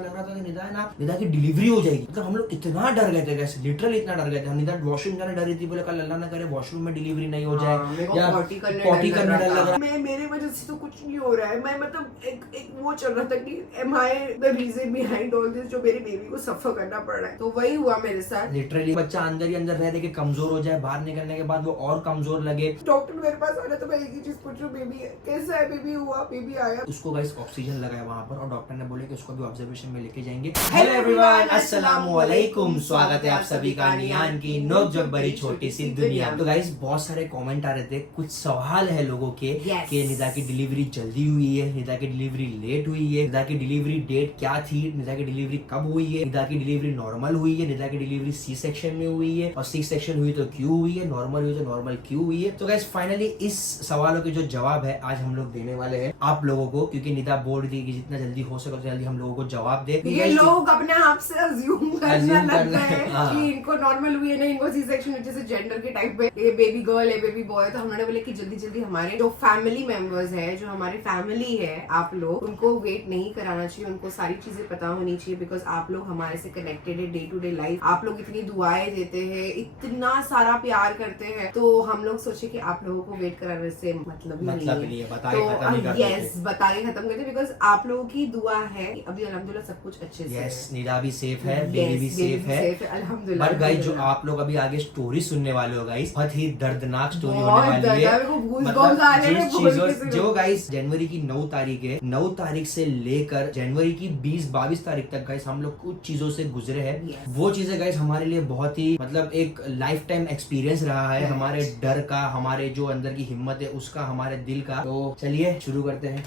लग रहा था कि निदा है ना, निदा की डिलीवरी हो जाएगी। मतलब हम लोग इतना डर गए थे, कैसे लिटरली इतना डर गए थे। निदा वॉशरूम जाने डर रही थी, बोले कल अल्लाह ना करे वॉशरूम में डिलीवरी नहीं हो जाए या पॉटी करने डर लग रहा। मैं मेरे वजह से तो कुछ नहीं हो रहा है। मैं मतलब एक वो चल रहा था कि am I the reason behind all this, जो मेरी बेबी को सफर करना पड़ रहा है। तो वही हुआ मेरे साथ। लिटरली बच्चा अंदर ही अंदर रह के कमजोर हो जाए, बाहर निकलने के बाद वो और कमजोर लगे। डॉक्टर मेरे पास आया तो मैं एक ही चीज पूछ रही हूँ, बेबी कैसा है? बेबी हुआ, बेबी आया। उसको गाइस ऑक्सीजन लगाया वहां पर, और डॉक्टर ने बोले कि उसको भी ऑब्जर्वेशन में लेके जाएंगे। हेलो एवरीवन, अस्सलामु अलैकुम, स्वागत है आप सभी का नियान की नोक जोक भरी छोटी सी दुनिया। तो गाइस बहुत सारे कमेंट आ रहे थे, कुछ सवाल है लोगों के कि निदा की डिलीवरी जल्दी हुई है, निदा की डिलीवरी लेट हुई है, निदा की डिलीवरी डेट क्या थी, निदा की डिलीवरी कब हुई है, निदा की डिलीवरी नॉर्मल हुई है, निदा की डिलीवरी सी सेक्शन में हुई है, और सी सेक्शन हुई तो क्यों हुई है, नॉर्मल हुई तो नॉर्मल क्यों हुई है। तो गाइस फाइनली इस सवालों के जो जवाब है आज हम लोग देने वाले हैं आप लोगों को, क्योंकि निदा बोल रही कि जितना जल्दी हो सके उतना जल्दी हम लोगों को जवाब दे। ये लोग अपने आप से अज्यूम करने लगते हैं कि इनको नॉर्मल हुई है ना, इनको सी सेक्शन, जैसे जेंडर के टाइप पे ये बेबी गर्ल है, बेबी बॉय। तो हमने बोले कि जल्दी जल्दी हमारे जो फैमिली मेंबर्स है, जो हमारी फैमिली है, आप लोग उनको वेट नहीं कराना चाहिए, उनको सारी चीजें पता होनी चाहिए। बिकॉज आप लोग हमारे से कनेक्टेड है डे टू डे लाइफ, आप लोग इतनी दुआएं देते हैं, इतना सारा प्यार करते हैं। तो हम लोग सोचे कि आप लोगों को वेट कराने से मतलब नहीं है, तो यस बता के खत्म करते, बिकॉज आप लोगों की दुआ है कि अभी अल्हम्दुलिल्लाह सब कुछ अच्छे से यस, निदा भी सेफ है, बेबी भी सेफ है अल्हम्दुलिल्लाह। बट गाइस जो आप लोग अभी आगे स्टोरी सुनने वाले हो गाइस, बहुत ही दर्दनाक स्टोरी होने वाली है। मतलब जिस चीजों जो गाइस जनवरी की 9 तारीख है, 9 तारीख से लेकर जनवरी की 20-22 तारीख तक गाइस हम लोग कुछ चीजों से गुजरे हैं। वो चीजें गाइस हमारे लिए बहुत ही मतलब एक लाइफ टाइम एक्सपीरियंस रहा है, हमारे डर का, हमारे जो अंदर की हिम्मत है उसका, हमारे दिल का। तो चलिए शुरू करते हैं।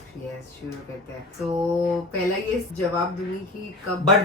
शुरू करते हैं। तो पहला ये जवाब दूंगी कि कब। बट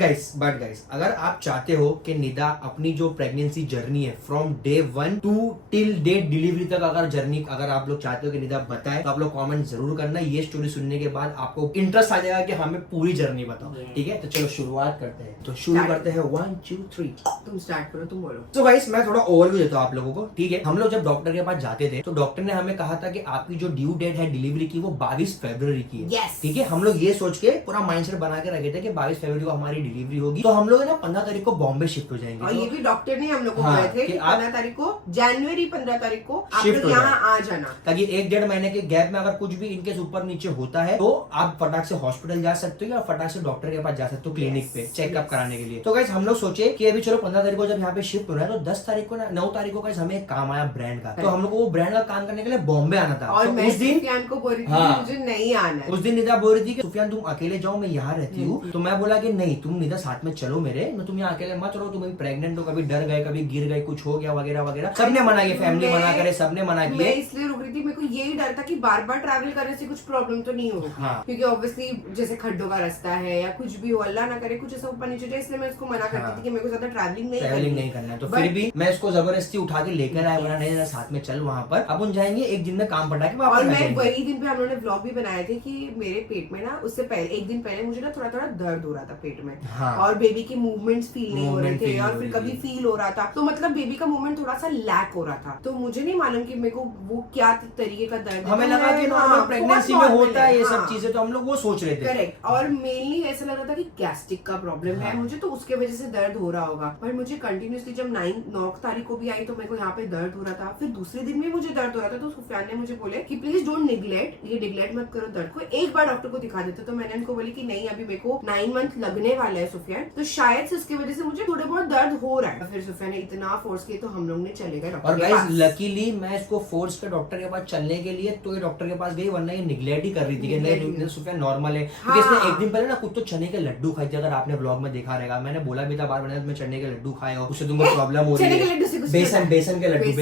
गाइस अगर आप चाहते हो कि निदा अपनी जो प्रेगनेंसी जर्नी है from day 1 to till date delivery तक, अगर जर्नी अगर आप लोग चाहते हो कि निदा बताए, तो आप लोग कमेंट जरूर करना। ये स्टोरी सुनने के बाद आपको इंटरेस्ट आ जाएगा कि हमें पूरी जर्नी बताओ, ठीक है? तो चलो शुरुआत करते हैं। तो शुरू करते हैं 1 2 3। तुम स्टार्ट करो, तुम बोलो। तो गाइस मैं थोड़ा ओवरव्यू देता हूँ आप लोगों को, ठीक है? हम लोग जब डॉक्टर के पास जाते थे तो डॉक्टर ने हमें कहा था कि आपकी जो ड्यू डेट है डिलीवरी की वो 22 फरवरी की है, ठीक है? हम लोग ये सोच के पूरा माइंडसेट बना के रखे थे कि 22 फरवरी को हमारी डिलीवरी होगी, तो हम लोग ना 15 तारीख को बॉम्बे शिफ्ट हो जाएंगे। और ये भी डॉक्टर ने हम लोग को हाँ, कहे थे कि 15 तारीख को, जनवरी 15 तारीख को आप शिफ्ट लोग यहाँ आ जाना, ताकि 1-1.5 महीने के गैप में अगर कुछ भी इनकेस ऊपर नीचे होता है तो आप फटाक से हॉस्पिटल जा सकते हो या फटाक से डॉक्टर के पास जा सकते हो क्लिनिक पे चेकअप कराने के लिए। तो गाइस हम लोग सोचे कि अभी चलो 15 तारीख को जब यहाँ पे शिफ्ट हो रहा है, तो 10 तारीख को ना 9 तारीख को गाइस हमें एक काम आया ब्रांड का, तो हम लोग को वो ब्रांड का काम करने के लिए बॉम्बे आना था। और तो मैं उस दिन सुफियान को बोल रही थी मुझे नहीं आना है। उस दिन निदा बोल रही थी कि सुफियान तुम अकेले जाओ, मैं यहाँ रहती हूँ। तो मैं बोला कि नहीं, तुम निदा साथ में चलो मेरे, तुम यहाँ अकेले मत रहो, तुम अभी प्रेग्नेंट हो, कभी डर गए, कभी गिर गए, कुछ हो गया वगैरह वगैरह। सबने मना किया, फैमिली मना करे, सबने मना किया। मैं इसलिए रुक रही थी, मेरे को यही डर था कि बार बार ट्रैवल करने से कुछ प्रॉब्लम तो नहीं होगी, क्योंकि ऑब्वियसली जैसे खड्डों का रास्ता है या कुछ भी हो, अल्लाह ना करे कुछ ऐसा ऊपर नीचे जाए, इसलिए मैं उसको मना करती थी कि मेरे को ज्यादा ट्रैवलिंग नहीं करना है। तो फिर भी मैं इसको जबरदस्ती उठा के लेकर आया, बना नहीं साथ में चल वहाँ पर अपन जाएंगे, एक दिन में काम पटा के वापस। और मैं वही दिन पे हम लोगों ने व्लॉग भी बनाए थे कि मेरे पेट में ना उससे पहले एक दिन पहले मुझे ना थोड़ा थोड़ा दर्द हो रहा था पेट में, और बेबी की मूवमेंट्स फील नहीं हो रहे थे, और फिर कभी फील हो रहा था, तो मतलब बेबी का मूवमेंट थोड़ा सा लैक हो रहा था। तो मुझे नहीं मालूम कि मेरे को वो क्या तरीके का दर्द, हमें लगा कि नॉर्मल प्रेगनेंसी में होता है ये सब चीजें, तो हम लोग वो सोच रहे थे। करेक्ट। और मेनली ऐसा लग रहा था कि गैस्ट्रिक का प्रॉब्लम है मुझे, तो उसके वजह से दर्द हो रहा होगा। पर मुझे कंटिन्यूसली जब 9 तारीख को भी आई तो मेरे को यहाँ पे दर्द हो रहा था, फिर दूसरे दिन भी मुझे दर्द हो रहा था। तो सुफियान ने मुझे बोले कि प्लीज डोंट निग्लेक्ट मत करो दर्द को, एक बार डॉक्टर को दिखा देते। तो मैंने उनको बोली कि नहीं, अभी मेरे को 9 मंथ लगने वाला है सुफियान, तो शायद से उसकी वजह से मुझे थोड़े बहुत दर्द हो रहा है। फिर सुफियान ने इतना फोर्स किया तो हम लोग ने चले गए डॉक्टर के पास। लकीली मैं इसको फोर्स पे डॉक्टर के पास चलने के लिए तो ये डॉक्टर के पास गई, वरना ये निग्लेक्ट ही कर रही थी कि नहीं सुफियान नॉर्मल है। क्योंकि इसने एक दिन पहले ना कुछ तो चने के लड्डू खाए थे, अगर आपने ब्लॉग में देखा रहेगा, मैंने बोला भी था बार बार में चने के लड्डू खाए हो, उससे तुमको प्रॉब्लम हो रही है। बेसन के लड्डू,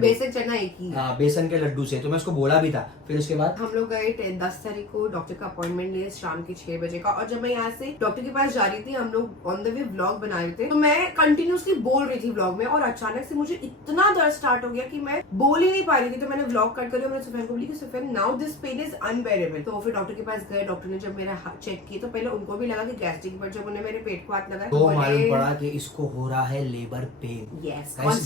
बेसन चना एक ही, हाँ बेसन के लड्डू से, तो मैं उसको बोला भी था। फिर उसके बाद हम लोग गए 10 तारीख को डॉक्टर का अपॉइंटमेंट लिए शाम के 6 बजे का। और जब मैं यहाँ से डॉक्टर के पास जा रही थी, हम लोग ऑन द वे व्लॉग बना रहे थे, तो मैं कंटिन्यूसली बोल रही थी व्लॉग में, और अचानक से मुझे इतना दर्द स्टार्ट हो गया कि मैं बोल ही नहीं पा रही थी। तो मैंने व्लॉग कट कर, मैंने सुफियान को बोली कि Sufiyan now this pain is unbearable. तो फिर डॉक्टर के पास गए, डॉक्टर ने जब मेरा चेक किया तो पहले उनको भी लगा कि गैस्ट्रिक, पर जब उन्हें मेरे पेट को हाथ लगाया तो मालूम पड़ा कि इसको हो रहा है लेबर पेन।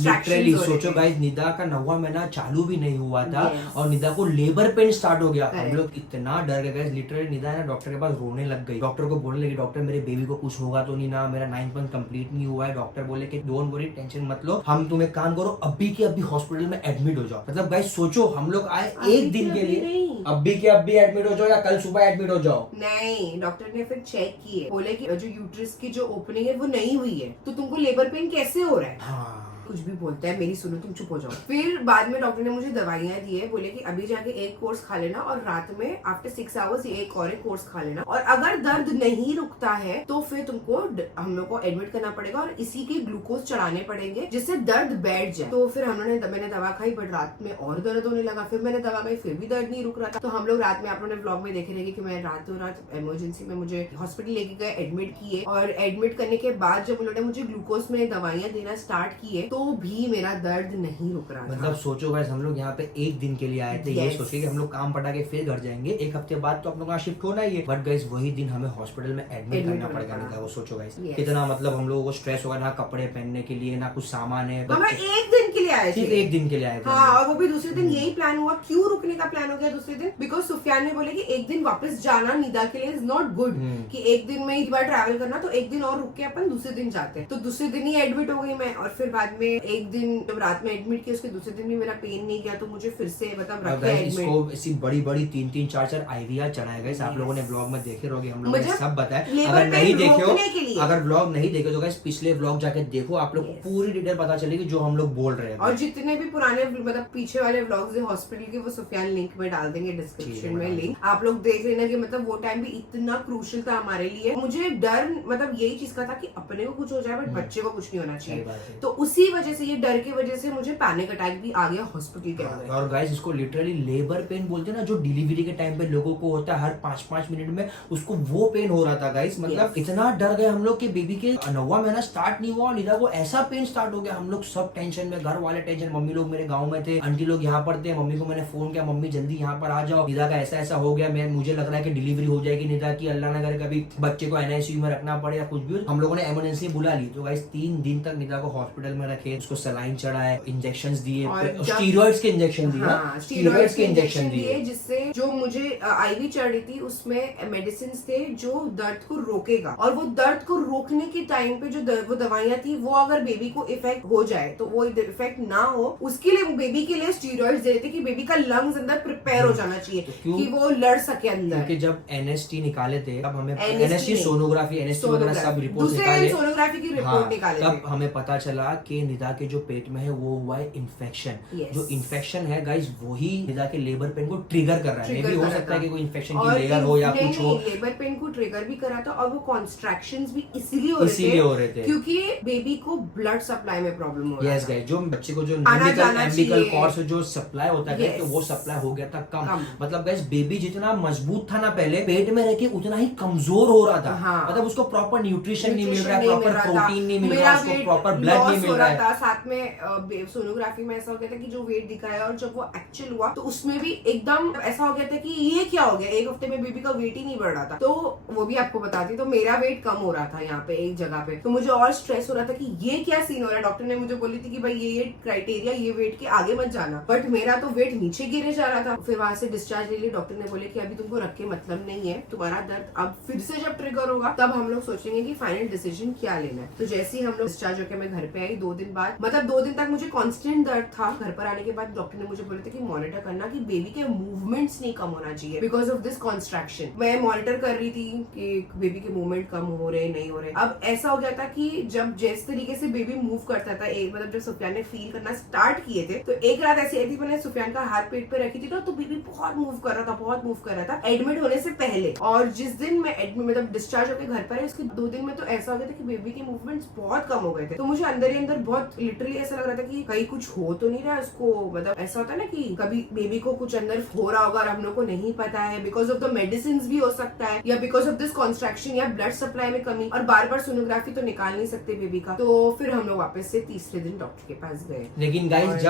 लिटरली सोचो गाइस, निदा का 9वां महीना चालू भी नहीं हुआ था और निदा को लेबर पेन स्टार्ट हो गया। हम लोग इतना डर गए गाइस, लिटरली निदा ना डॉक्टर के पास रोने लग गई, डॉक्टर को बोलने लगी डॉक्टर पे मेरे बेबी को कुछ होगा तो नहीं ना, मेरा 9th मंथ कंप्लीट नहीं हुआ है। डॉक्टर बोले कि डोंट वरी, टेंशन मत लो, हम तुम्हें काम करो, अभी के अभी हॉस्पिटल में एडमिट हो जाओ। मतलब गाइस सोचो, हम लोग आए एक दिन के लिए, अभी के अभी एडमिट हो जाओ या कल सुबह एडमिट हो जाओ। नहीं, डॉक्टर ने फिर चेक किए, बोले कि जो यूट्रस की जो ओपनिंग है वो नहीं हुई है, तो तुमको लेबर पेन कैसे हो रहा है। हाँ। कुछ भी बोलता है, मेरी सुनो, तुम चुप हो जाओ। फिर बाद में डॉक्टर ने मुझे दवाइयां दी है, बोले कि अभी जाके एक कोर्स खा लेना और रात में आफ्टर 6 आवर्स ये एक और एक कोर्स खा लेना, और अगर दर्द नहीं रुकता है तो फिर तुमको हम लोग को एडमिट करना पड़ेगा और इसी के ग्लूकोज चढ़ाने पड़ेंगे जिससे दर्द बैठ जाए। तो फिर मैंने दवा खाई, बट रात में और दर्द होने लगा। फिर मैंने दवा खाई, फिर भी दर्द नहीं रुक रहा था। तो हम लोग रात में, आप लोगों ने ब्लॉग में देखे रहेंगे कि मैं रातों रात इमरजेंसी में मुझे हॉस्पिटल लेके गए, एडमिट किए, और एडमिट करने के बाद जब उन्होंने मुझे ग्लूकोज में दवाइयां देना स्टार्ट किए तो भी मेरा दर्द नहीं रुक रहा था। मतलब सोचो गाइस, हम लोग यहाँ पे एक दिन के लिए आए थे, ये सोचे कि हम लोग काम पटा के फिर घर जाएंगे, एक हफ्ते बाद तो आप लोग शिफ्ट होना ही है। बट गाइस वही दिन हमें हॉस्पिटल में एडमिट करना पड़ेगा। नहीं था वो, सोचो गाइस कितना मतलब हम लोगों को स्ट्रेस होगा, ना कपड़े पहनने के लिए, ना कुछ सामान है। हम एक दिन के लिए आए थे, एक दिन के लिए आए थे। हाँ, और वो भी दूसरे दिन यही प्लान हुआ। क्यों रुकने का प्लान हो गया दूसरे दिन? बिकॉज सुफियान ने बोले कि एक दिन वापस जाना निदा के लिए इज नॉट गुड, कि एक दिन में एक बार ट्रैवल करना, तो एक दिन और रुक के अपन दूसरे दिन जाते हैं। तो दूसरे दिन ही एडमिट हो गई मैं, और फिर बाद में एक दिन जब रात में एडमिट किया, उसके दूसरे दिन भी मेरा पेन नहीं गया, तो मुझे फिर से मतलब रखे एडमिट। इसको ऐसी बड़ी बड़ी 3-3, 4-4 आईविया चढ़ाए गए। आप लोगों ने ब्लॉग में देखे रहोगे, हम लोगों ने सब बताया। अगर नहीं देखे हो, अगर ब्लॉग नहीं देखे तो गाइस पिछले ब्लॉग जाके देखो, आप लोग को पूरी डिटेल पता चलेगी जो हम लोग बोल रहे हैं। और जितने भी पुराने मतलब पीछे वाले ब्लॉग्स है हॉस्पिटल के, वो सुफियान लिंक में डाल देंगे डिस्क्रिप्शन में लिंक, आप लोग देख लेना कि मतलब वो टाइम भी इतना क्रूशियल था हमारे लिए। मुझे डर मतलब यही चीज का था कि अपने को कुछ हो जाए बट बच्चे को कुछ नहीं होना चाहिए, तो उसी वजह से, ये डर की वजह से मुझे पैनिक अटैक भी आ गया हॉस्पिटल के अंदर। और गाइस इसको लिटरली लेबर पेन बोलते हैं ना, जो डिलीवरी के टाइम पे लोगों को होता है हर 5-5 मिनट में, उसको वो पेन हो रहा था गाइस। मतलब इतना डर गए हम लोग कि बेबी के 9वां महीना स्टार्ट नहीं हुआ, निदा को ऐसा पेन स्टार्ट हो गया। हम लोग सब टेंशन में, घर वाले टेंशन, मम्मी लोग मेरे गाँव में थे, आंटी लोग यहाँ पर थे। मम्मी को मैंने फोन किया, मम्मी जल्दी यहाँ पर आ जाओ, निदा का ऐसा ऐसा हो गया, मुझे लग रहा है कि डिलीवरी हो जाएगी निदा की, अल्लाह ना करे कभी बच्चे को NICU में रखना पड़े या कुछ भी। हम लोगों ने इमरजेंसी बुला ली। तो गाइस 3 दिन तक निदा को हॉस्पिटल में रखे, उसको सलाइन चढ़ाए, इंजेक्शंस दिए, स्टीरॉइड्स के इंजेक्शन दिए, स्टीरॉइड्स के इंजेक्शन दिए, जिससे जो मुझे IV चढ़ रही थी उसमें मेडिसिन थे जो दर्द को रोकेगा, और वो दर्द को रोकने के टाइम पे जो वो दवाइयां थी, वो अगर बेबी को इफेक्ट हो जाए तो वो इफेक्ट ना हो, उसके लिए बेबी के लिए स्टीरॉइड्स दे रहे थे कि बेबी का लंग्स अंदर प्रिपेयर हो जाना चाहिए कि वो लड़ सके अंदर। क्योंकि जब NST निकाले थे, तब हमें NST सोनोग्राफी, NST वगैरह सब रिपोर्ट निकाले, सोनोग्राफी की रिपोर्ट निकाले, तब हमें पता चला कि निदा के जो पेट में है वो हुआ है इन्फेक्शन। जो इन्फेक्शन है गाइस वही निदा के लेबर पेन को ट्रिगर कर रहा है। मे भी हो सकता है कि कोई इन्फेक्शन की लेयर हो या कुछ हो, लेबर पेन को ट्रिगर भी करा था, और वो कॉन्ट्रैक्शंस भी इसीलिए हो रहे थे क्योंकि बेबी को ब्लड सप्लाई में प्रॉब्लम हो रहा था। जो बच्चे को जो एम्बिलिकल कॉर्ड से जो सप्लाई होता है तो वो सप्लाई हो गया था कम। मतलब गाइस बेबी जितना मजबूत था ना पहले, पेट में रह के उतना ही कमजोर हो रहा था। मतलब उसको प्रॉपर न्यूट्रिशन नहीं मिल रहा है, प्रॉपर प्रोटीन नहीं मिल रहा, उसको प्रॉपर ब्लड नहीं मिल रहा है। साथ में सोनोग्राफी में ऐसा हो गया था कि जो वेट दिखाया और जब वो एक्चुअल हुआ तो उसमें भी एकदम ऐसा हो गया था कि ये क्या हो गया, एक हफ्ते में बेबी का वेट ही नहीं बढ़ रहा था। तो वो भी आपको बताती, तो मेरा वेट कम हो रहा था यहाँ पे एक जगह पे, तो मुझे और स्ट्रेस हो रहा था कि ये क्या सीन हो रहा है। डॉक्टर ने मुझे बोली थी कि भाई ये क्राइटेरिया, ये वेट के आगे मत जाना, बट मेरा तो वेट नीचे गिरे जा रहा था। फिर वहां से डिस्चार्ज ले लिया। डॉक्टर ने बोले कि अभी तुमको रख के मतलब नहीं है, तुम्हारा दर्द अब फिर से जब ट्रिगर होगा तब हम लोग सोचेंगे कि फाइनल डिसीजन क्या लेना है। तो जैसे ही हम लोग डिस्चार्ज होकर मैं घर पे आई 2 दिन बाद, मतलब 2 दिन तक मुझे कांस्टेंट दर्द था। घर पर आने के बाद डॉक्टर ने मुझे बोले थे कि मॉनिटर करना कि बेबी के मूवमेंट्स नहीं कम होना चाहिए बिकॉज ऑफ दिस कॉन्स्ट्रैक्शन। मैं मॉनिटर कर रही थी कि बेबी के मूवमेंट कम हो रहे नहीं हो रहे। अब ऐसा हो गया था कि जब जिस तरीके से बेबी मूव करता था, एक मतलब जब सुफियान ने फील करना स्टार्ट किए थे, तो एक रात ऐसी आई थी, मैंने सुफियान का हाथ पेट पे रखी थी तो बेबी बहुत मूव कर रहा था, बहुत मूव कर रहा था एडमिट होने से पहले। और जिस दिन मैं एडमिट मतलब डिस्चार्ज होकर घर पर आई, उसके 2 दिन में तो ऐसा हो गया था कि बेबी के मूवमेंट्स बहुत कम हो गए थे। तो मुझे अंदर ही अंदर बहुत लिटरली ऐसा लग रहा था कि कहीं कुछ हो तो नहीं रहा उसको। मतलब ऐसा होता है ना कि कभी बेबी को कुछ अंदर हो रहा होगा और हम लोग को नहीं पता है, बिकॉज ऑफ द मेडिसिन भी हो सकता है, या बिकॉज ऑफ दिस कॉन्स्ट्रक्शन या ब्लड सप्लाई में कमी, और बार बार सोनोग्राफी तो निकाल नहीं सकते बेबी का। तो फिर हम लोग वापस से तीसरे दिन डॉक्टर के पास गए। लेकिन गाइस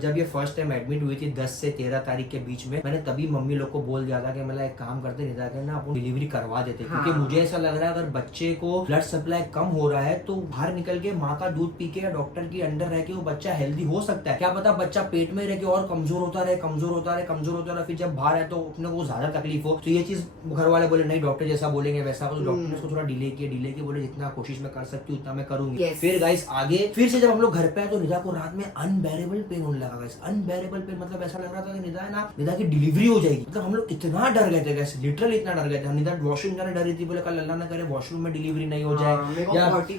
जब ये फर्स्ट टाइम एडमिट हुई थी 10 से 13 तारीख के बीच में, मैंने तभी मम्मी लोग को बोल दिया था कि मतलब एक काम करते निदा के ना अपन डिलीवरी करवा देते, क्योंकि मुझे ऐसा लग रहा है अगर बच्चे को ब्लड सप्लाई कम हो रहा है तो बाहर निकल के माँ का दूध पी के या डॉक्टर के अंडर रह के वो बच्चा हेल्दी हो सकता है। क्या पता बच्चा पेट में रह के और कमजोर होता रहे, फिर जब बाहर है तो अपने को ज्यादा तकलीफ हो। तो ये चीज घर वाले बोले नहीं डॉक्टर जैसा बोलेंगे वैसा, तो डॉक्टर ने उसको थोड़ा डिले किया, बोले जितना कोशिश मैं कर सकती हूँ उतना मैं करूंगी। फिर गाइस आगे फिर से जब हम लोग घर पे आए तो निदा को रात में अनबेरेबल पेन होने लगा। गाइस अनबेरेबल पेन मतलब ऐसा लग रहा था कि निदा की डिलीवरी हो जाएगी। मतलब हम लोग इतना डर गए थे गाइस, लिटरली इतना डर गए थे। निदा वॉशरूम जाने डरी थी, बोले कल अल्लाह ना करे वॉशरूम में डिलीवरी नहीं हो जाए, या पॉटी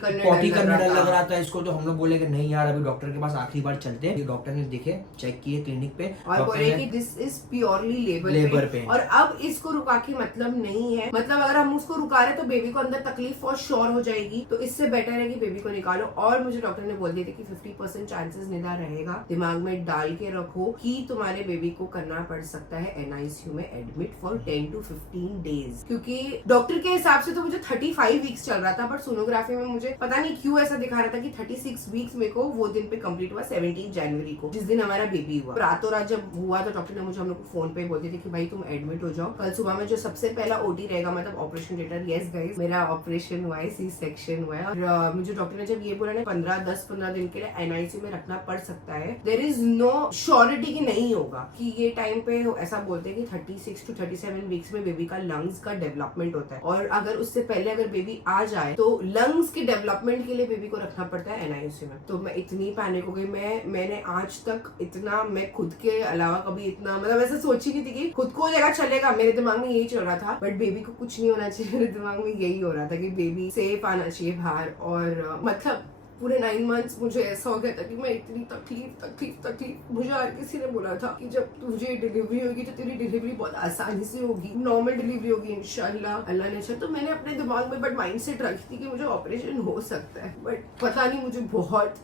करने डर लग रहा था इसको। तो हम लोग बोले कि नहीं यार अभी डॉक्टर के पास आखिरी बार चलते हैं। डॉक्टर ने देखे चेक किए क्लिनिक पे और बोले कि this is purely labour pain, और अब इसको रुका के मतलब नहीं है। मतलब अगर हम उसको रुका रहे तो बेबी को अंदर तकलीफ और श्योर हो जाएगी, तो इससे बेटर है कि बेबी को निकालो। और मुझे डॉक्टर ने बोल दिया था कि 50% चांसेस निदा रहेगा, दिमाग में डाल के रखो कि तुम्हारे बेबी को करना पड़ सकता है एनआईसीयू में एडमिट फॉर 10 to 15 डेज, क्योंकि डॉक्टर के हिसाब से तो मुझे 35 वीक्स चल रहा था, बट सोनोग्राफी में मुझे पता नहीं क्यों ऐसा दिखा रहा था कि 36 वीक्स मेरे को वो दिन पे कंप्लीट हुआ 17 जनवरी को, जिस दिन हमारा बेबी हुआ। रातों रात जब हुआ तो डॉक्टर ने मुझे हम लोग को फोन पे बोल दिया कि भाई तुम एडमिट हो जाओ, कल सुबह में जो सबसे पहला ओटी रहेगा मतलब ऑपरेशन थिएटर। यस गाइस मेरा ऑपरेशन हुआ है, सी सेक्शन हुआ है, और मुझे डॉक्टर ने जब ये बोला ना 10-15 दिन के लिए एनआईसीयू में रखना पड़ सकता है, देयर इज नो श्योरिटी कि नहीं होगा, कि ये टाइम पे ऐसा बोलते हैं कि 36 to 37 वीक्स में बेबी का लंग्स का डेवलपमेंट होता है, और अगर उससे पहले अगर बेबी आ जाए तो लंग्स के डेवलपमेंट के लिए बेबी को रखना पड़ता है एनआईसीयू में। तो मैं इतनी पैनिक हो गई, मैंने आज तक इतना, मैं खुद के अलावा कभी इतना मतलब ऐसा सोची नहीं थी कि खुद को जगह चलेगा। मेरे दिमाग में यही चल रहा था, बट बेबी को कुछ नहीं होना चाहिए। मेरे दिमाग में यही हो रहा था कि बेबी सेफ आना चाहिए बाहर। और मतलब पूरे 9 मंथ्स मुझे ऐसा हो गया था कि मैं इतनी तकलीफ मुझे हर किसी ने बोला था कि जब तुझे डिलीवरी होगी तो तेरी डिलीवरी बहुत आसानी से होगी, नॉर्मल डिलीवरी होगी इंशाल्लाह, अल्लाह ने चाहा। तो मैंने अपने दिमाग में बट माइंडसेट रखी थी कि मुझे ऑपरेशन हो सकता है, बट पता नहीं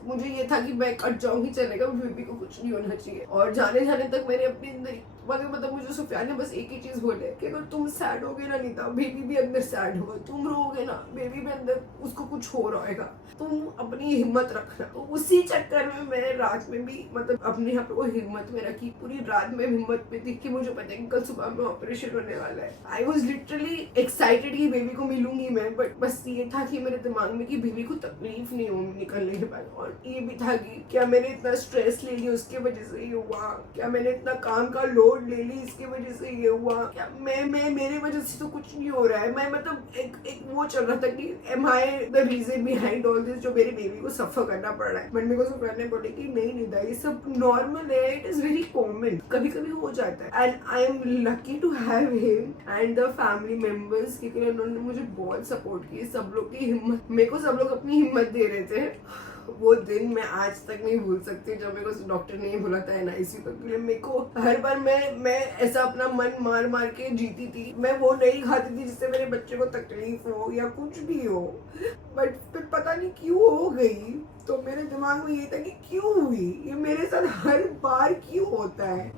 मुझे ये था कि मैं कट जाऊंगी चलेगा, बेबी को कुछ नहीं होना चाहिए। और जाने तक मैंने अपने अंदर मतलब मुझे सुफियान ने बस एक ही चीज बोले कि अगर तुम सैड होगे ना निदा, बेबी भी अंदर सैड होगा, तुम रोगे ना बेबी भी अंदर उसको कुछ हो रहेगा, तुम अपनी हिम्मत रखना। तो उसी चक्कर में मैंने रात में भी मतलब अपने यहाँ पे वो हिम्मत में रखी, पूरी रात में हिम्मत में थी कि मुझे पता है कि कल सुबह में ऑपरेशन होने वाला है। आई वॉज लिटरली एक्साइटेड कि बेबी को मिलूंगी मैं, बट बस ये था कि मेरे दिमाग में कि बेबी को तकलीफ नहीं होगी निकलने के बाद। और ये भी था कि क्या मैंने इतना स्ट्रेस ले लिया उसके वजह से ये हुआ, क्या मैंने इतना काम का लोड ले ली इसकी वजह से ये हुआ, क्या मैं मेरे वजह से तो कुछ नहीं हो रहा है। मैं मतलब एक वो चल रहा था कि am I the reason behind all this, जो मेरे बेबी को सफर करना पड़ रहा है। बट मेरे को सुफियान ने बोले कि नहीं निदा ये सब नॉर्मल है, इट इज वेरी कॉमन, कभी कभी हो जाता है। And I am lucky to have him and the family members, क्योंकि उन्होंने मुझे बहुत सपोर्ट की। सब लोग की हिम्मत, मेरे को सब लोग अपनी हिम्मत दे रहे थे। वो दिन मैं आज तक नहीं भूल सकती जब मेरे को डॉक्टर ने बोला था एनआईसीयू तक के लिए। मेरे को हर बार मैं ऐसा अपना मन मार के जीती थी, मैं वो नहीं खाती थी जिससे मेरे बच्चे को तकलीफ हो या कुछ भी हो। बट फिर पता नहीं क्यों हो गई, तो मेरे दिमाग में ये था कि क्यों हुई, ये मेरे साथ हर बार क्यों होता है।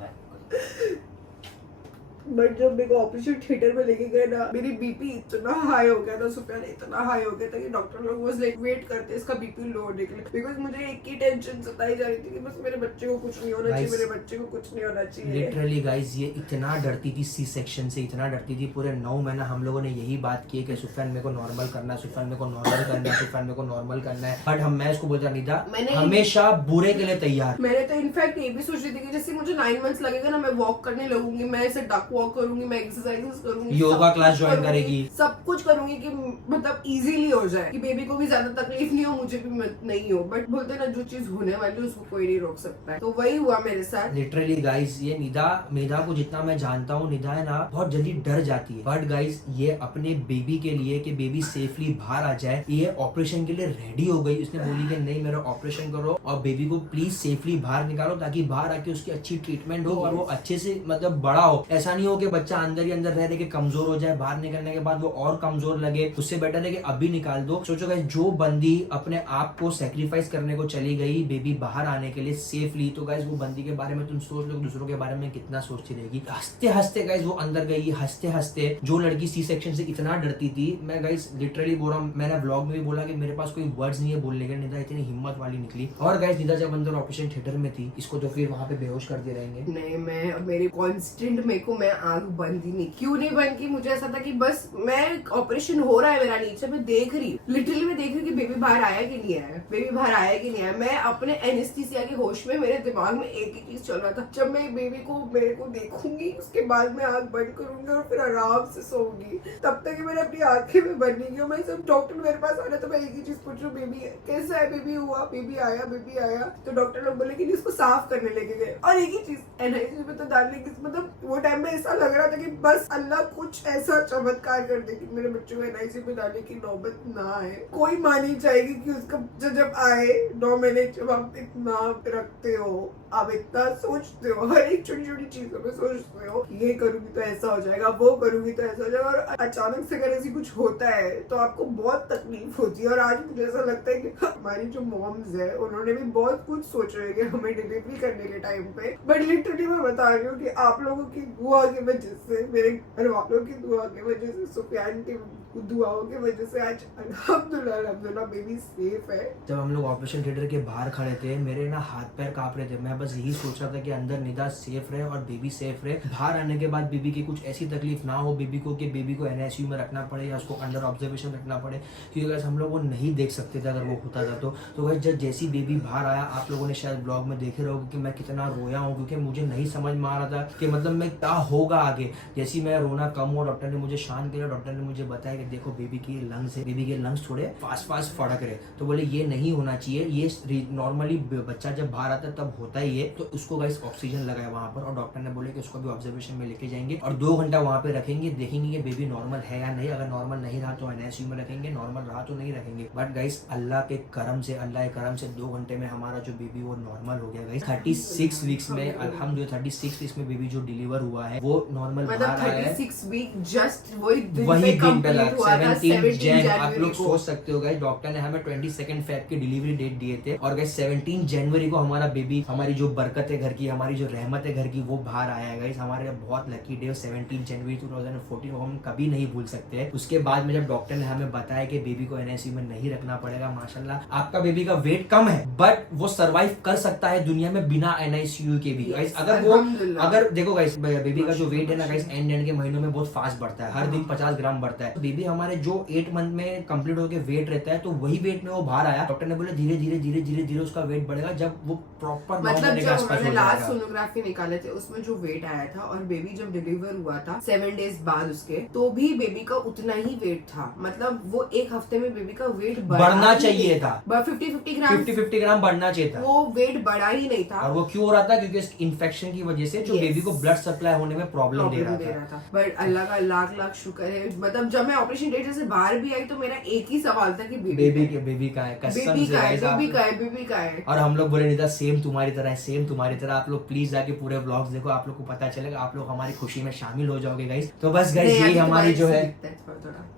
बट जब मेरे को ऑपरेशन थिएटर में लेके गए ना, मेरी बीपी इतना हाई हो गया था, सुफियान इतना हाई हो गया था कि डॉक्टर लोग बस लाइक वेट करते इसका बीपी लो होने के लिए, बिकॉज मुझे एक ही टेंशन सताई जा रही थी कि बस मेरे बच्चे को कुछ नहीं होना चाहिए, मेरे बच्चे को कुछ नहीं होना चाहिए। लिटरली गाइस ये इतना डरती थी सी सेक्शन से, इतना डरती थी। पूरे 9 महीना हम लोगों ने यही बात की कि सुफियान मेरे को नॉर्मल करना है, सुफियान मेरे को नॉर्मल करना है, सुफियान मेरे को नॉर्मल करना है। बट मैं इसको बोलता नहीं था, हमेशा बुरे के लिए तैयार। मैंने तो इनफैक्ट ये भी सोच रही थी कि जैसे मुझे 9 मंथ्स लगेगा ना, मैं वॉक करने लगूंगी, मैं ऐसे डक वॉक करूंगी, मैं एक्सरसाइजेस करूंगी, योगा क्लास ज्वाइन करेगी, सब कुछ करूंगी कि मतलब इजीली हो जाए, कि बेबी को भी ज्यादा तकलीफ नहीं हो, मुझे भी नहीं हो। बट बोलते ना जो चीज होने वाली है उसको कोई नहीं रोक सकता है, तो वही हुआ मेरे साथ। लिटरली गाइस ये निदा को जितना मैं जानता हूँ, निदा है ना बहुत जल्दी डर जाती है। बट गाइस ये अपने बेबी के लिए कि बेबी सेफली बाहर आ जाए, ये ऑपरेशन के लिए रेडी हो गई। उसने बोली कि नहीं मेरा ऑपरेशन करो और बेबी को प्लीज सेफली बाहर निकालो, ताकि बाहर आके उसकी अच्छी ट्रीटमेंट हो और वो अच्छे से मतलब बड़ा हो। ऐसा नहीं हो कि बच्चा अंदर ही अंदर रह के कमजोर हो जाए, बाहर निकलने के बाद वो और कमजोर लगे, उससे बेटर है कि अभी निकाल दो। सोचो गाइस, जो बंदी अपने आप को सेक्रीफाइस करने को चली गई बेबी बाहर आने के लिए सेफली, तो गाइस वो बंदी के बारे में तुम सोच लो दूसरों के बारे में कितना सोचती रहेगी। हंसते हंसते गाइस वो अंदर गई, हंसते हंसते। जो लड़की सी सेक्शन से इतना डरती थी, मैं गाइस लिटरली बोल रहा हूँ, मैंने व्लॉग में भी बोला कि मेरे पास कोई वर्ड्स नहीं है बोलने के। निदा इतनी हिम्मत वाली निकली। और गाइस निदा जब अंदर ऑपरेशन थिएटर में थी, इसको तो फिर वहां पे बेहोश कर दे रहेंगे। नहीं, मैं मेरे कांस्टेंट मैं आंख बंद ही नहीं, क्यों नहीं बंद की, मुझे ऐसा था कि बस मैं ऑपरेशन हो रहा है मेरा नीचे, मैं देख रही हूँ, लिटरली मैं देख रही हूँ कि बेबी बाहर आया कि नहीं आया, बेबी बाहर आया कि नहीं आया। मैं अपने एनेस्थीसिया के होश में, मेरे दिमाग में एक ही चीज चल रहा था, जब मैं बेबी को मेरे को देखूंगी उसके बाद मैं आंख बंद करूंगी और फिर आराम से सोऊंगी। तब तक मैंने अपनी आंखें भी बंद नहीं की। मैं सब डॉक्टर मेरे पास आ रहा तो मैं एक ही चीज पूछ रही हूँ, बेबी कैसा है, बेबी हुआ, बेबी आया, बेबी आया। तो डॉक्टर लोग बोले कि इसको साफ करने लेके गए। और एक ही चीज एनआईसीयू में तो डालने की, मतलब वो टाइम में ऐसा लग रहा था कि बस अल्लाह कुछ ऐसा चमत्कार कर दे कि मेरे बच्चों को एनआईसीयू में डालने की नौबत ना आए। कोई मां नहीं चाहेगी कि उसका जब आए 9 महीने, जब आप इतना रखते हो, आप इतना सोचते हो, हर एक छोटी छोटी चीजों में सोचते हो, ये करूंगी तो ऐसा हो जाएगा, वो करूंगी तो ऐसा हो जाएगा, और अचानक से अगर ऐसी कुछ होता है तो आपको बहुत तकलीफ होती है। और आज मुझे ऐसा लगता है कि हमारी जो मॉम्स है उन्होंने भी बहुत कुछ सोच रहे हैं हमें डिलीवरी करने के टाइम पे। बट लिटरली मैं बता रही हूँ कि आप लोगों की दुआ की वजह से, मेरे घर वालों की दुआ की वजह से, सुफियान की दुआओं की वजह से आज अल्हम्दुलिल्लाह बेबी सेफ है। जब हम लोग ऑपरेशन थिएटर के बाहर खड़े थे, मेरे ना हाथ पैर कांप रहे थे। मैं बस यही सोच रहा था कि अंदर निदा सेफ रहे और बेबी सेफ रहे, बाहर आने के बाद बेबी की कुछ ऐसी तकलीफ ना हो बेबी को कि बेबी को एनआईसीयू में रखना पड़े या उसको अंडर ऑब्जर्वेशन रखना पड़े, क्योंकि गाइस हम लोग वो नहीं देख सकते थे अगर वो होता था तो गाइस जब जैसी बेबी बाहर आया, आप लोगों ने शायद ब्लॉग में देखे रहोगे कि मैं कितना रोया हूँ, क्योंकि मुझे नहीं समझ में आ रहा था कि मतलब मैं क्या होगा आगे। जैसी मैं रोना कम हुआ, डॉक्टर ने मुझे शांत किया। डॉक्टर ने मुझे बताया कि देखो बेबी की लंग्स है, बेबी के लंग्स थोड़े फास्ट फास्ट फड़क रहे, तो बोले ये नहीं होना चाहिए, ये नॉर्मली बच्चा जब बाहर आता है तब होता ही है। तो उसको गाइस ऑक्सीजन लगाया वहां पर, और डॉक्टर ने बोले कि उसको भी ऑब्जर्वेशन में लेके जाएंगे और 2 घंटा वहां पे रखेंगे, देखेंगे कि बेबी नॉर्मल है या नहीं। अगर नॉर्मल नहीं रहा तो एनआईसीयू में रखेंगे, नॉर्मल रहा तो नहीं रखेंगे। बट गाइस अल्लाह के करम से 2 घंटे में हमारा जो बेबी वो नॉर्मल हो गया गाइस। 36 वीक्स में अल्हम्दुलिल्लाह 36 वीक्स में बेबी जो डिलीवर हुआ है वो नॉर्मल बाहर आया है। 36 वीक जस्ट वही दिन पे लगा 17 जैन। आप जनवरी लोग को। सोच सकते हो गाइस, डॉक्टर ने हमें 22 फेब की डिलीवरी डेट दिए थे और गाइस 17 जनवरी को हमारा बेबी, हमारी जो बरकत है घर की, हमारी जो रहमत है घर की, वो बाहर आया है गाइस। हमारे बहुत लकी डे 17 जनवरी 2014 को हम कभी नहीं भूल सकते हैं। उसके बाद में जब डॉक्टर ने हमें बताया कि बेबी को एनआईसीयू में नहीं रखना पड़ेगा, माशाल्लाह आपका बेबी का वेट कम है बट वो सर्वाइव कर सकता है दुनिया में बिना एनआईसीयू के भी। गाइस अगर देखो गाइस बेबी का जो वेट है ना गाइस, एंड के महीनों में बहुत फास्ट बढ़ता है, हर दिन 50 ग्राम बढ़ता है। बेबी हमारे जो 8 मंथ में कंप्लीट होकर वेट रहता है, तो वही वेट में वो बाहर आया। डॉक्टर ने बोले धीरे धीरे उसका वेट बढ़ेगा जब वो प्रॉपर मतलब जब उन्होंने लास्ट सोनोग्राफी निकाले थे उसमें जो वेट आया था और बेबी जब डिलीवर हुआ था 7 डेज बाद उसके, तो भी बेबी का उतना ही वेट था। मतलब वो 1 हफ्ते में बेबी का वेट बढ़ना चाहिए था, 50 ग्राम बढ़ना चाहिए था, वो वेट बढ़ा ही नहीं था। और वो क्यों हो रहा था? क्योंकि इन्फेक्शन की वजह से जो बेबी को ब्लड सप्लाई होने में प्रॉब्लम दे रहा था। बट अल्लाह का लाख शुक्र है, मतलब जब मैं ऑपरेशन थिएटर से बाहर भी आई तो मेरा एक ही सवाल था कि बेबी का है, कसम से बेबी का है। और हम लोग बोले नहीं था सेम तुम्हारी तरह है, सेम तुम्हारी तरह। आप लोग प्लीज जाके पूरे व्लॉग्स देखो, आप लोग को पता चलेगा, आप लोग हमारी खुशी में शामिल हो जाओगे गाइस। तो बस गाइस यही हमारी जो है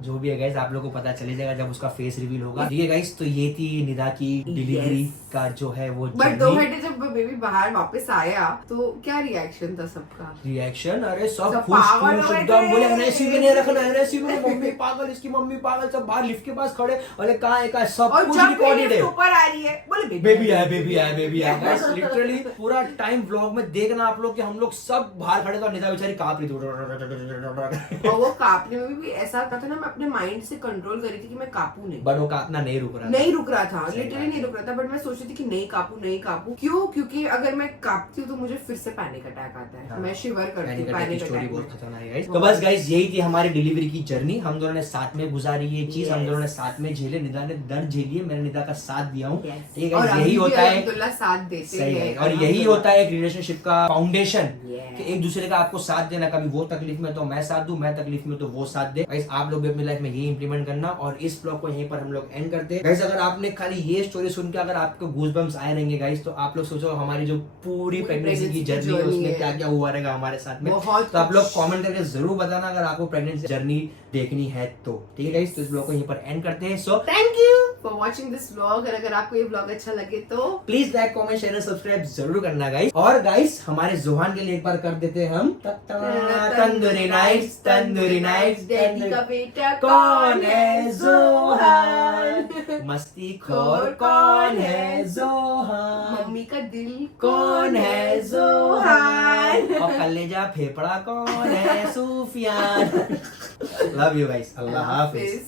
जो भी है गाइस, आप लोग को पता चले जाएगा जब उसका फेस रिवील होगा। ठीक है गाइस, तो ये थी निदा की डिलीवरी का जो है वो। बट 2 घंटे जब बेबी बाहर वापस आया तो क्या रिएक्शन था सबका? रिएक्शन अरे सब खुश एकदम, बोले एनआईसीयू में नहीं रखना, एनआईसीयू में, मम्मी पागल, इसकी मम्मी पागल, सब बाहर लिफ्ट के पास खड़े, बोले कहाँ है सब कुछ रिकॉर्डेड है। ऊपर आ रही है, बोले बेबी आया गाइस। लिटरली पूरा टाइम व्लॉग में देखना आप लोग कि हम लोग सब बाहर खड़े थे और निदा बेचारी कांप रही थी। और वो कांपने में भी ऐसा था ना, मैं अपने माइंड से कंट्रोल कर रही थी कि मैं कांपू नहीं, बट वो कांपना नहीं रुक रहा था, लिटरली नहीं रुक रहा था। बट मैं सोच रही थी कि नहीं कांपू। क्यों? क्योंकि अगर मैं कांपती हूँ तो मुझे फिर से पैनिक अटैक आता है, मैं शिवर करती हूँ। बहुत खतरनाक है। तो बस गाइस यही थी हमारी डिलीवरी की जर्नी। हम दोनों ने साथ में गुजारी ये चीज, हम दोनों ने साथ में झेले, निदा ने दर्द झेली है, मैंने निदा का साथ दिया हूँ, ठीक है। यही होता है, अल्हम्दुलिल्लाह साथ देते सही है, हैं, और यही होता है एक रिलेशनशिप का फाउंडेशन, Yes. कि एक दूसरे का आपको साथ देना, कभी वो तकलीफ में तो मैं साथ दूं, मैं तकलीफ में तो वो साथ दे। गाइस आप लोग भी अपनी लाइफ में यही इंप्लीमेंट करना, और इस ब्लॉग को यहीं पर हम लोग एंड करते हैं। गाइस अगर आपने खाली ये स्टोरी सुन के अगर आपको गूज़बम्स आए रहेंगे गाइस, तो आप लोग सोचो हमारी जो पूरी प्रेगनेंसी की जर्नी है उसमें क्या क्या हुआ रहेगा हमारे साथ में। बहुत तो आप लोग कमेंट करके जरूर बताना अगर आपको प्रेगनेंसी जर्नी देखनी है तो, ठीक है गाइस। तो इस ब्लॉग को यहीं पर एंड करते हैं। So thank you for watching this vlog. और अगर आपको ये व्लॉग अच्छा लगे तो please like comment share subscribe जरूर करना गाइस। और गाइस हमारे जोहान के लिए एक बार कर देते हैं हम tandoori nights, tandoori nights, daddy का बेटा कौन है जोहान, मस्ती खोर कौन है जोहान, मम्मी का दिल कौन है जोहान, और कलेजा फेफड़ा कौन है Sufiyan. Love you guys, Allah Hafiz.